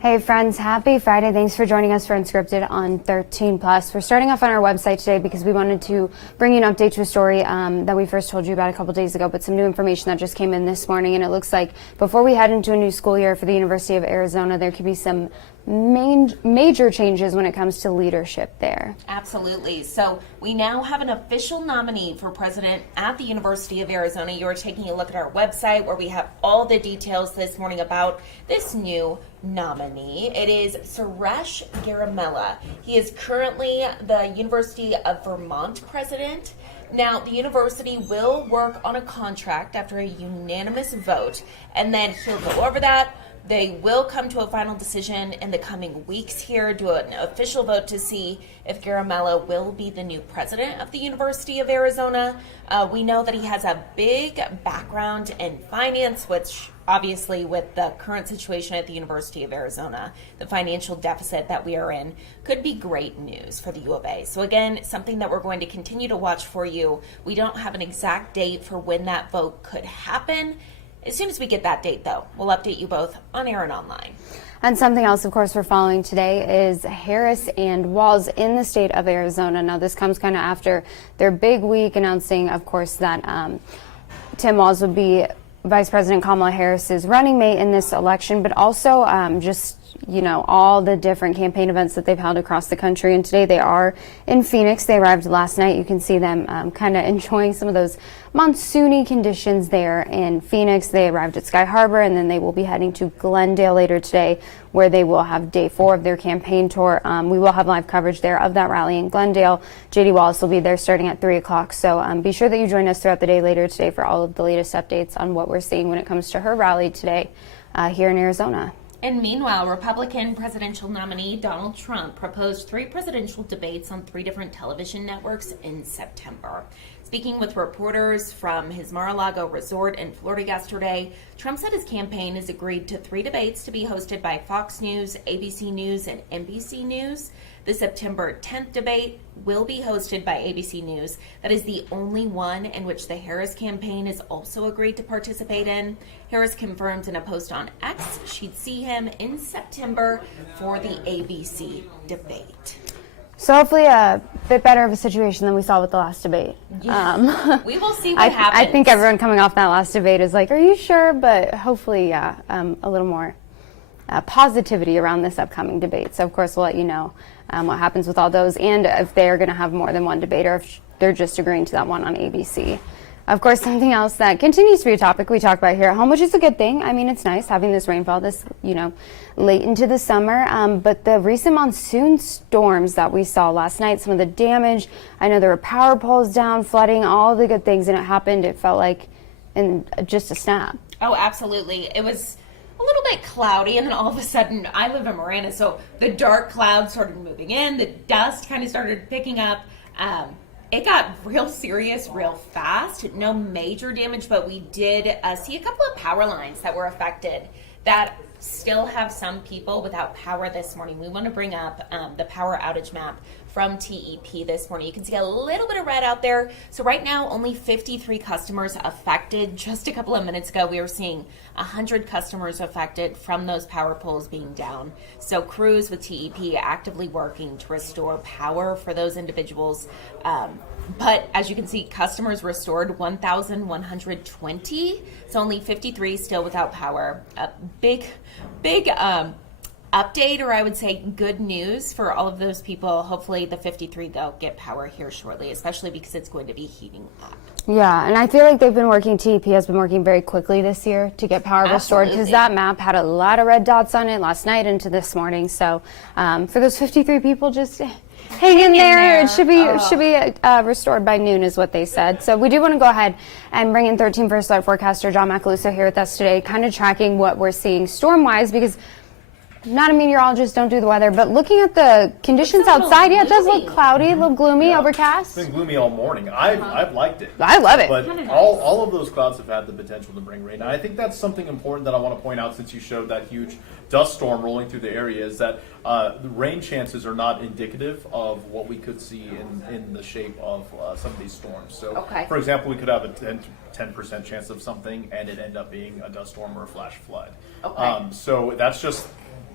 Hey friends, happy Friday. Thanks for joining us for Unscripted on 13+. We're starting off on our website today because we wanted to bring you an update to a story that we first told you about a couple days ago, but some new information that just came in this morning. And it looks like before we head into a new school year for the University of Arizona, there could be some major changes when it comes to leadership there. Absolutely. So we now have an official nominee for president at the University of Arizona. You're taking a look at our website where we have all the details this morning about this new nominee. It is Suresh Garamella. He is currently the University of Vermont president. Now, the university will work on a contract after a unanimous vote, and then he'll go over that. They will come to a final decision in the coming weeks here, do an official vote to see if Garamella will be the new president of the University of Arizona. We know that he has a big background in finance, which obviously with the current situation at the University of Arizona, the financial deficit that we are in, could be great news for the U of A. So again, something that we're going to continue to watch for you. We don't have an exact date for when that vote could happen. As soon as we get that date, though, we'll update you both on air and online. And something else, of course, we're following today is Harris and Walz in the state of Arizona. Now, this comes kind of after their big week announcing, of course, that Tim Walz would be Vice President Kamala Harris's running mate in this election, but also just, you know, all the different campaign events that they've held across the country. And today they are in Phoenix. They arrived last night. You can see them kind of enjoying some of those monsoony conditions there in Phoenix. They arrived at Sky Harbor, and then they will be heading to Glendale later today, where they will have day 4 of their campaign tour. We will have live coverage there of that rally in Glendale. JD Wallace will be there starting at 3 o'clock. So be sure that you join us throughout the day later today for all of the latest updates on what we're seeing when it comes to her rally today here in Arizona. And meanwhile, Republican presidential nominee Donald Trump proposed 3 presidential debates on 3 different television networks in September. Speaking with reporters from his Mar-a-Lago resort in Florida yesterday, Trump said his campaign has agreed to 3 debates to be hosted by Fox News, ABC News, and NBC News. The September 10th debate will be hosted by ABC News. That is the only one in which the Harris campaign has also agreed to participate in. Harris confirmed in a post on X she'd see him in September for the ABC debate. So hopefully a bit better of a situation than we saw with the last debate. Yeah. We will see what happens. I think everyone coming off that last debate is like, are you sure? But hopefully, a little more positivity around this upcoming debate. So, of course, we'll let you know what happens with all those and if they're going to have more than one debate or if they're just agreeing to that one on ABC. Of course, something else that continues to be a topic we talk about here at home, which is a good thing. I mean, it's nice having this rainfall this, late into the summer. But the recent monsoon storms that we saw last night, some of the damage, I know there were power poles down, flooding, all the good things, and it happened, it felt like, in just a snap. Oh, absolutely. It was a little bit cloudy, and then all of a sudden, I live in Marana, so the dark clouds started moving in, the dust kind of started picking up. It got real serious real fast. No major damage, but we did see a couple of power lines that were affected that still have some people without power this morning. We want to bring up the power outage map from TEP this morning. You can see a little bit of red out there. So right now, only 53 customers affected. Just a couple of minutes ago, we were seeing 100 customers affected from those power poles being down. So crews with TEP actively working to restore power for those individuals. But as you can see, customers restored 1,120. So only 53 still without power. A big update, or I would say good news for all of those people. Hopefully the 53, they'll get power here shortly, especially because it's going to be heating up. Yeah, and I feel like they've been working, TEP has been working very quickly this year to get power restored, because that map had a lot of red dots on it last night into this morning. So for those 53 people, just hang in there. It should be restored by noon is what they said. So we do want to go ahead and bring in 13 First Alert forecaster John Macaluso here with us today, kind of tracking what we're seeing storm-wise, because not a meteorologist, don't do the weather, but looking at the conditions outside, yeah, it does look cloudy, a little gloomy, overcast. It's been gloomy all morning. I've liked it. I love it. But all of those clouds have had the potential to bring rain. And I think that's something important that I want to point out, since you showed that huge dust storm rolling through the area, is that the rain chances are not indicative of what we could see in the shape of some of these storms. So, for example, we could have a 10% chance of something and it end up being a dust storm or a flash flood. So that's just,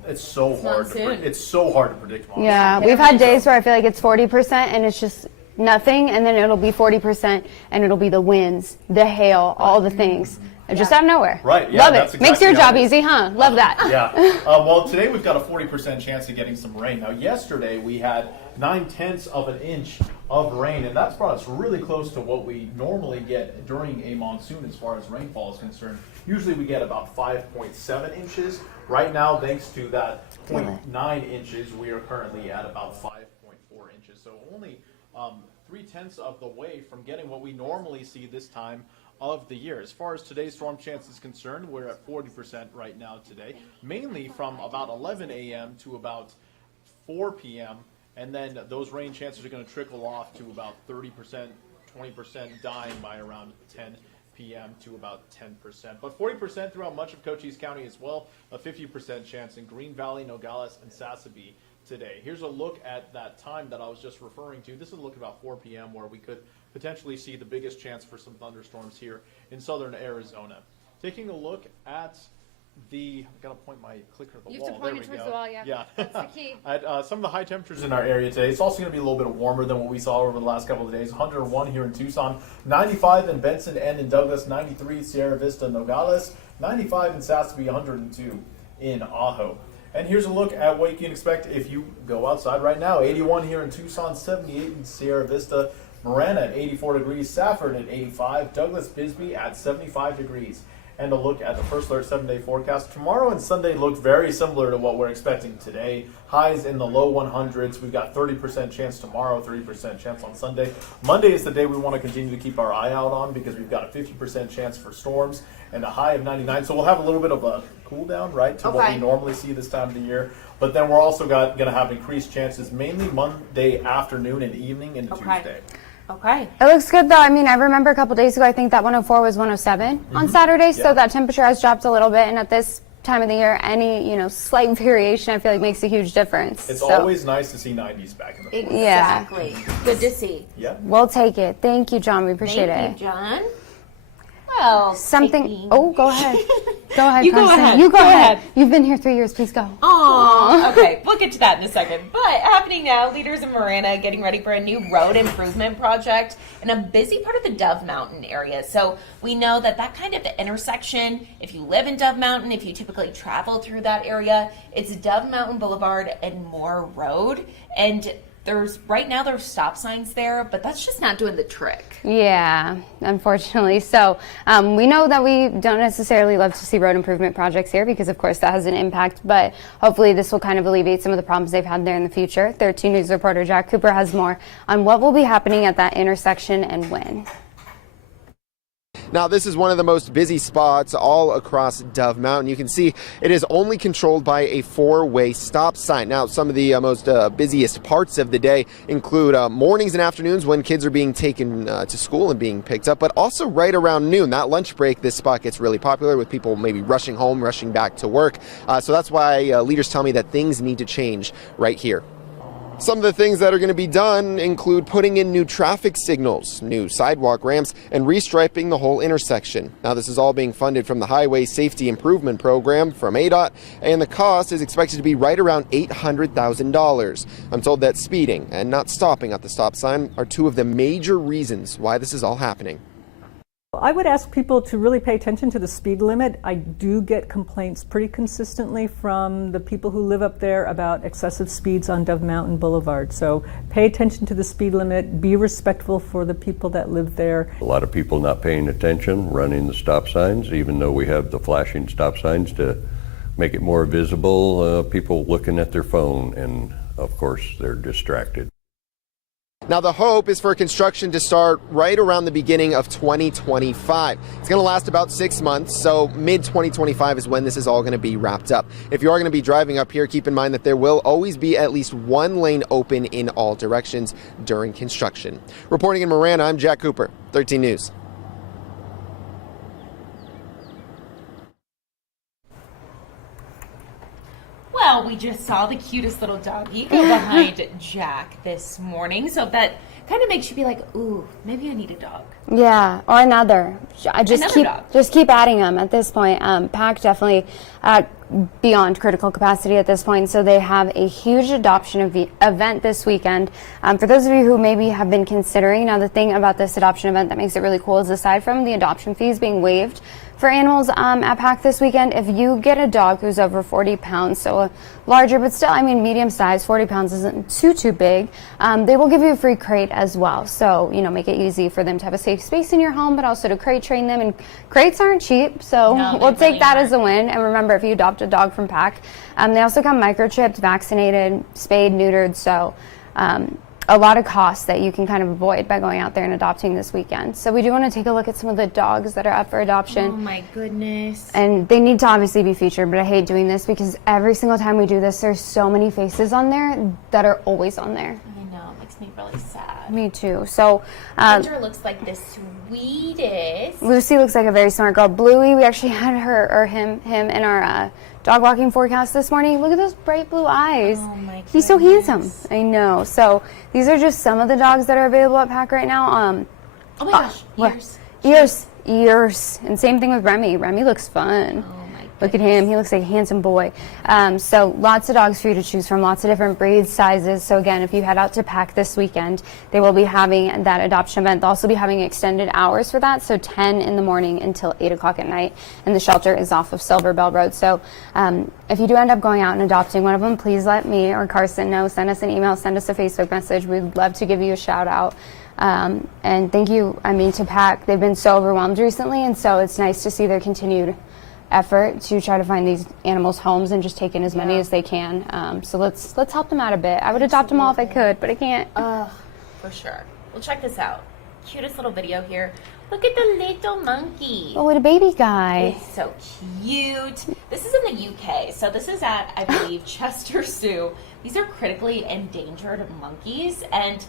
it's so hard to predict. Yeah, we've had days where I feel like it's 40% and it's just nothing, and then it'll be 40% and it'll be the winds, the hail, all the things. Just out of nowhere. Right. Yeah, love it. Exactly Makes your job easy, huh? Love that. Yeah. Well, today we've got a 40% chance of getting some rain. Now, yesterday we had 9/10 of an inch of rain, and that's brought us really close to what we normally get during a monsoon as far as rainfall is concerned. Usually we get about 5.7 inches. Right now, thanks to that 0.9 inches, we are currently at about 5.4 inches. So only 3/10 of the way from getting what we normally see this time of the year. As far as today's storm chance is concerned, we're at 40% right now today, mainly from about 11 a.m. to about 4 p.m. And then those rain chances are going to trickle off to about 30%, 20%, dying by around 10 p.m. to about 10%. But 40% throughout much of Cochise County as well, a 50% chance in Green Valley, Nogales, and Sassabee today. Here's a look at that time that I was just referring to. This is a look at about 4 p.m. where we could potentially see the biggest chance for some thunderstorms here in southern Arizona. Taking a look at the, I gotta point my clicker at the You wall. have to point it towards the wall, yeah. That's the key. At some of the high temperatures in our area today, it's also going to be a little bit warmer than what we saw over the last couple of days. 101 here in Tucson, 95 in Benson and in Douglas, 93 Sierra Vista, Nogales, 95 in Sassabee, 102 in Ajo. And here's a look at what you can expect if you go outside right now. 81 here in Tucson, 78 in Sierra Vista, Marana at 84 degrees, Safford at 85, Douglas Bisbee at 75 degrees. And a look at the First Alert 7-day forecast. Tomorrow and Sunday look very similar to what we're expecting today. Highs in the low 100s. We've got 30% chance tomorrow, 30% chance on Sunday. Monday is the day we want to continue to keep our eye out on because we've got a 50% chance for storms and a high of 99. So we'll have a little bit of a cool down, right, to what we normally see this time of the year. But then we're also going to have increased chances mainly Monday afternoon and evening into Tuesday. It looks good, though. I mean, I remember a couple days ago, I think that 104 was 107 on Saturday, so that temperature has dropped a little bit. And at this time of the year, any slight variation, I feel like makes a huge difference. It's always nice to see 90s back in the forecast. Exactly. Good to see. Yeah. We'll take it. Thank you, John. We appreciate it. Thank you, John. Well, Oh, go ahead. Go ahead, You go Carson. ahead. You go Go ahead. ahead. You've been here 3 years. Please go. Oh, okay. We'll get to that in a second. But happening now, leaders in Marana getting ready for a new road improvement project in a busy part of the Dove Mountain area. So we know that kind of intersection, if you live in Dove Mountain, if you typically travel through that area, it's Dove Mountain Boulevard and Moore Road. And right now there's stop signs there, but that's just not doing the trick. Yeah, unfortunately. So we know that we don't necessarily love to see road improvement projects here because, of course, that has an impact. But hopefully this will kind of alleviate some of the problems they've had there in the future. 13 News reporter Jack Cooper has more on what will be happening at that intersection and when. Now, this is one of the most busy spots all across Dove Mountain. You can see it is only controlled by a four-way stop sign. Now, some of the most busiest parts of the day include mornings and afternoons when kids are being taken to school and being picked up, but also right around noon. That lunch break, this spot gets really popular with people maybe rushing home, rushing back to work. So that's why leaders tell me that things need to change right here. Some of the things that are going to be done include putting in new traffic signals, new sidewalk ramps, and restriping the whole intersection. Now, this is all being funded from the Highway Safety Improvement Program from ADOT, and the cost is expected to be right around $800,000. I'm told that speeding and not stopping at the stop sign are two of the major reasons why this is all happening. I would ask people to really pay attention to the speed limit. I do get complaints pretty consistently from the people who live up there about excessive speeds on Dove Mountain Boulevard. So pay attention to the speed limit, be respectful for the people that live there. A lot of people not paying attention, running the stop signs, even though we have the flashing stop signs to make it more visible. People looking at their phone, and of course they're distracted. Now, the hope is for construction to start right around the beginning of 2025. It's going to last about 6 months, so mid-2025 is when this is all going to be wrapped up. If you are going to be driving up here, keep in mind that there will always be at least one lane open in all directions during construction. Reporting in Marana, I'm Jack Cooper, 13 News. Well, we just saw the cutest little doggy go behind Jack this morning, so that kind of makes you be like, ooh, maybe I need a dog. Yeah, or another. I just Another keep dog. just keep adding them at this point. PAC definitely beyond critical capacity at this point, so they have a huge adoption event this weekend. For those of you who maybe have been considering, now the thing about this adoption event that makes it really cool is aside from the adoption fees being waived for animals at PAC this weekend, if you get a dog who's over 40 pounds, so a larger, but still, I mean, medium size, 40 pounds isn't too big, they will give you a free crate as well. So, you know, make it easy for them to have a safe space in your home, but also to crate train them. And crates aren't cheap, so No, we'll they take really that aren't. as a win. And remember, if you adopt a dog from PAC, they also come microchipped, vaccinated, spayed, neutered, so a lot of costs that you can kind of avoid by going out there and adopting this weekend. So we do want to take a look at some of the dogs that are up for adoption. Oh my goodness. And they need to obviously be featured, but I hate doing this because every single time we do this, there's so many faces on there that are always on there. I know, it makes me really sad. Me too. So Ginger looks like the sweetest. Lucy looks like a very smart girl. Bluey, we actually had her or him in our dog walking forecast this morning. Look at those bright blue eyes. Oh my He's so goodness. handsome. I know. So these are just some of the dogs that are available at PAC right now. Oh my gosh, what? ears. Ears. And same thing with Remy. Remy looks fun. Oh my Look at him. He looks like a handsome boy. So lots of dogs for you to choose from, lots of different breeds, sizes. So again, if you head out to PAC this weekend, they will be having that adoption event. They'll also be having extended hours for that, so 10 in the morning until 8 o'clock at night. And the shelter is off of Silver Bell Road. So if you do end up going out and adopting one of them, please let me or Carson know. Send us an email, send us a Facebook message. We'd love to give you a shout out. And thank you, to PAC. They've been so overwhelmed recently, and so it's nice to see their continued effort to try to find these animals homes and just take in as many as they can. So let's help them out a bit. I would adopt them all if I could, but I can't. For sure. Well, check this out. Cutest little video here. Look at the little monkey. Oh, what a baby guy. He's so cute. This is in the UK. So this is at, I believe, Chester Zoo. These are critically endangered monkeys. And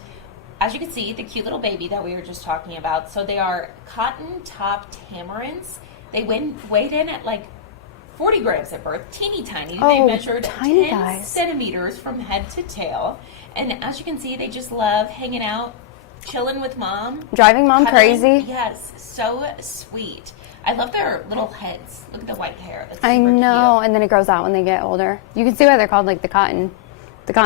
as you can see, the cute little baby that we were just talking about. So they are cotton-top tamarins. They weighed in at like 40 grams at birth, teeny tiny. They Oh, measured tiny 10 guys. centimeters from head to tail. And as you can see, they just love hanging out, chilling with mom. Driving mom Cuddling. crazy. Yes, so sweet. I love their little heads. Look at the white hair. That's I super know, cute. and then it grows out when they get older. You can see why they're called like the cotton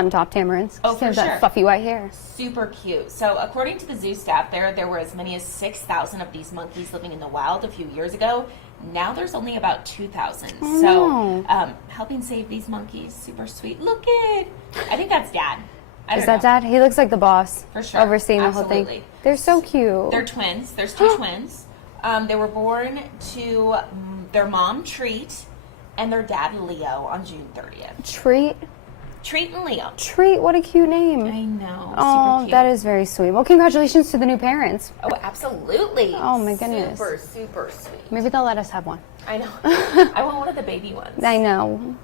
top tamarins. Oh, Just for have sure. that fluffy white hair. Super cute. So according to the zoo staff there were as many as 6,000 of these monkeys living in the wild a few years ago. Now there's only about 2,000. Oh, So no. helping save these monkeys, super sweet. Look at, I think that's Dad. I Is don't that know. Dad? He looks like the boss. For sure. Overseeing the whole Absolutely. thing. They're so cute. They're twins. There's two twins. They were born to their mom, Treat, and their dad, Leo, on June 30th. Treat and Leo. Treat, what a cute name. I know. Oh, super cute. that is very sweet. Well, congratulations to the new parents. Oh, absolutely. Oh, my goodness. Super, super sweet. Maybe they'll let us have one. I know. I want one of the baby ones. I know.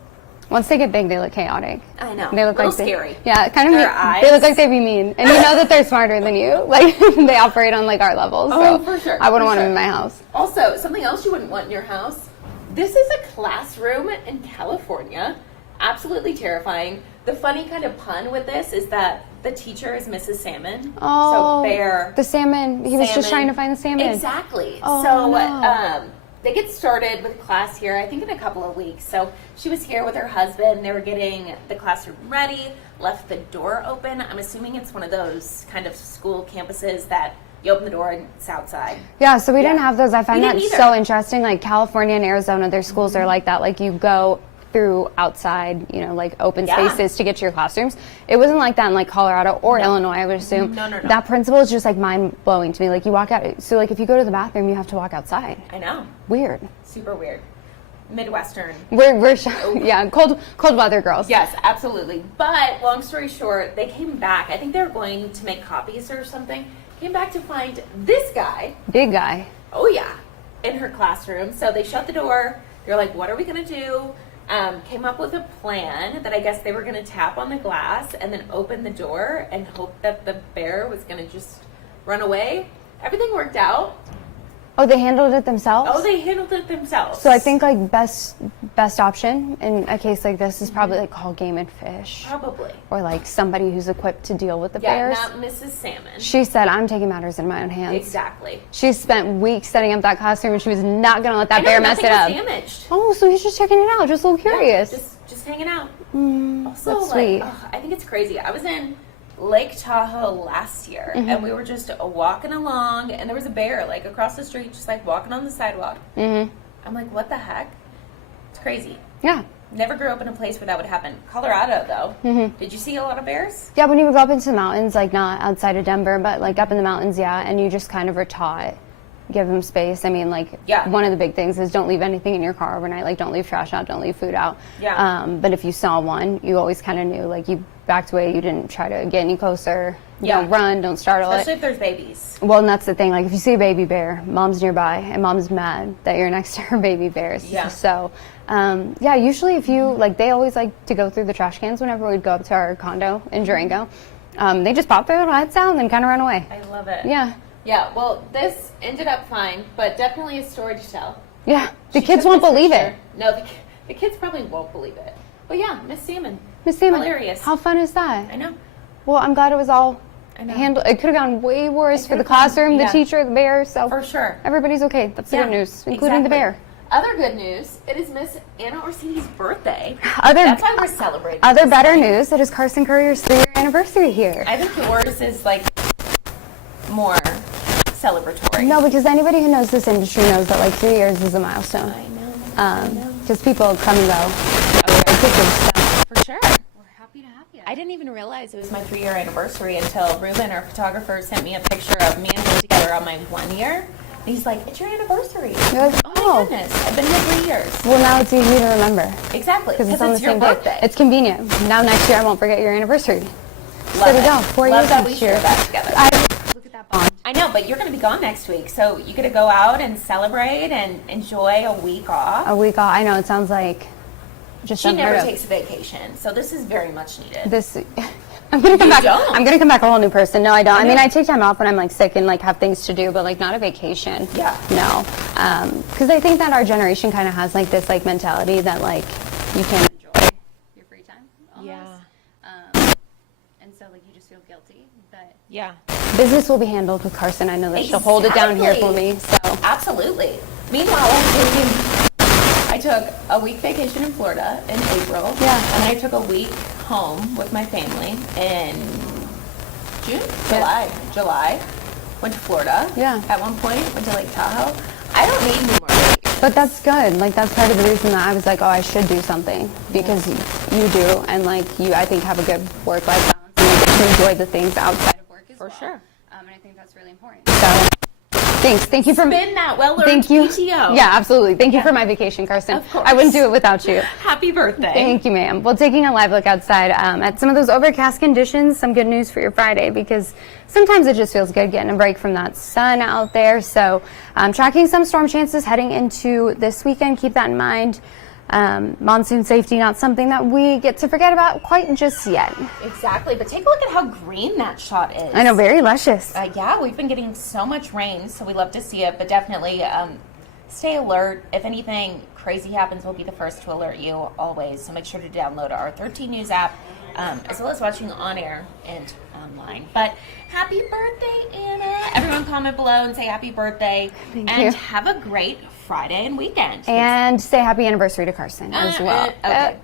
Once they get big, they look chaotic. I know. They look Little like they, scary. Yeah, kind of. Their They eyes. look like they'd be mean, and you know that they're smarter than you. Like they operate on like our levels. Oh, so for sure, I wouldn't for want them sure. in my house. Also, something else you wouldn't want in your house. This is a classroom in California. Absolutely terrifying. The funny kind of pun with this is that the teacher is Mrs. Salmon. Oh, so bear. the salmon. He was just salmon. trying to find the salmon. Exactly. Oh, so no. they get started with class here, I think in a couple of weeks. So she was here with her husband. They were getting the classroom ready, left the door open. I'm assuming it's one of those kind of school campuses that you open the door and it's outside. Yeah, so we Yeah. didn't have those. I find We that didn't so either. interesting. Like California and Arizona, their schools are like that. Like you go through outside, like open Yeah. spaces to get to your classrooms. It wasn't like that in like Colorado or Illinois, I would assume. No. That principle is just like mind blowing to me. Like you walk out, so like if you go to the bathroom, you have to walk outside. I know. Weird. Super weird. Midwestern. Yeah, cold weather girls. Yes, absolutely. But long story short, they came back. I think they were going to make copies or something. Came back to find this guy. Big guy. Oh yeah, in her classroom. So they shut the door. They're like, "What are we gonna do?" Came up with a plan that I guess they were gonna tap on the glass and then open the door and hope that the bear was gonna just run away. Everything worked out. Oh, they handled it themselves? Oh, they handled it themselves. So I think like best option in a case like this is probably like call Game and Fish. Probably. Or like somebody who's equipped to deal with the Yeah, bears. not Mrs. Salmon. She said, I'm taking matters in my own hands. Exactly. She spent weeks setting up that classroom and she was not going to let that I know, bear mess it nothing up. was damaged. Oh, so he's just checking it out, just a little curious. Yeah, just hanging out. Also, that's like, sweet. I think it's crazy. I was in Lake Tahoe last year, and we were just walking along, and there was a bear like across the street, just like walking on the sidewalk. I'm like, what the heck? It's crazy. Yeah. Never grew up in a place where that would happen. Colorado, though. Did you see a lot of bears? Yeah, when you would go up into the mountains, like not outside of Denver, but like up in the mountains, yeah, and you just kind of are taught, give them space. I mean, like, Yeah. one of the big things is don't leave anything in your car overnight. Like, don't leave trash out, don't leave food out. Yeah. But if you saw one, you always kind of knew, like, you backed away, you didn't try to get any closer. Yeah. Don't run, don't startle Especially it. if there's babies. Well, and that's the thing. Like, if you see a baby bear, mom's nearby, and mom's mad that you're next to her baby bears. Yeah. So, yeah, usually if you, like, they always like to go through the trash cans whenever we'd go up to our condo in Durango. They just pop their little heads out and then kind of run away. I love it. Yeah. Yeah, well, this ended up fine, but definitely a story to tell. Yeah. The She kids took won't this believe picture. it. No, the kids probably won't believe it. But yeah, Miss Salmon. Miss Salmon. Hilarious. How fun is that? I know. Well, I'm glad it was all I know. handled. It could have gone way worse for the could've gone- classroom, the yeah. teacher, the bear. So For sure. everybody's okay. That's the Yeah, good news, including the exactly. bear. Other good news, it is Miss Anna Orsini's birthday. Other That's why we're celebrating. other this better morning. news. It is Carson Courier's 3-year anniversary here. I think yours is like more celebratory. No, because anybody who knows this industry knows that like 3 years is a milestone. I know. Because people come and go. Very quickly, so. For sure. We're happy to have you. I didn't even realize it was my 3-year anniversary until Ruben, our photographer, sent me a picture of me and Will together on my 1 year. And he's like, "It's your anniversary." You're like, Oh "Oh." my goodness, I've been here 3 years. Well, now it's easy to remember Exactly, because it's on the your same birthday. day. It's convenient. Now next year I won't forget your anniversary. Love there we it. go. 4 Love years that we next share year. that together. Look at that bond. I know, but you're going to be gone next week, so you get to go out and celebrate and enjoy a week off. A week off. I know it sounds like just She unheard never of. takes a vacation, so this is very much needed. This. I'm gonna come back. don't. I'm gonna come back a whole new person. No, I don't. I mean, know. I take time off when I'm like sick and like have things to do, but like not a vacation. Yeah. No. Because I think that our generation kind of has like this like mentality that like you can't enjoy your free time. Almost. Yeah. And so like you just feel guilty, but Yeah. business will be handled with Carson. I know that she'll hold it down here for me. So Absolutely. Meanwhile, I took a week vacation in Florida in April. Yeah. And I took a week home with my family in June? Yeah. July. Went to Florida. Yeah. At one point, went to Lake Tahoe. I don't need any more vacations. but that's good. Like that's part of the reason that I was like, oh, I should do something because you do, and like you, I think have a good work-life balance and you get to enjoy the things outside of work as For well. sure. And I think that's really important. So, thanks. Thank you for Spin that well-earned Thank you. PTO. Yeah, absolutely. Thank you for my vacation, Carson. Of course. I wouldn't do it without you. Happy birthday. Thank you, ma'am. Well, taking a live look outside at some of those overcast conditions, some good news for your Friday because sometimes it just feels good getting a break from that sun out there. So tracking some storm chances heading into this weekend. Keep that in mind. Monsoon safety, not something that we get to forget about quite just yet. Exactly. But take a look at how green that shot is. I know, very luscious. Yeah, we've been getting so much rain, so we love to see it, but definitely stay alert. If anything crazy happens, we'll be the first to alert you always. So make sure to download our 13 News app, as well as watching on air and online. But happy birthday, Anna. Everyone comment below and say happy birthday. Thank and you. have a great Friday and weekend. And say happy anniversary to Carson as well. Okay. Bye.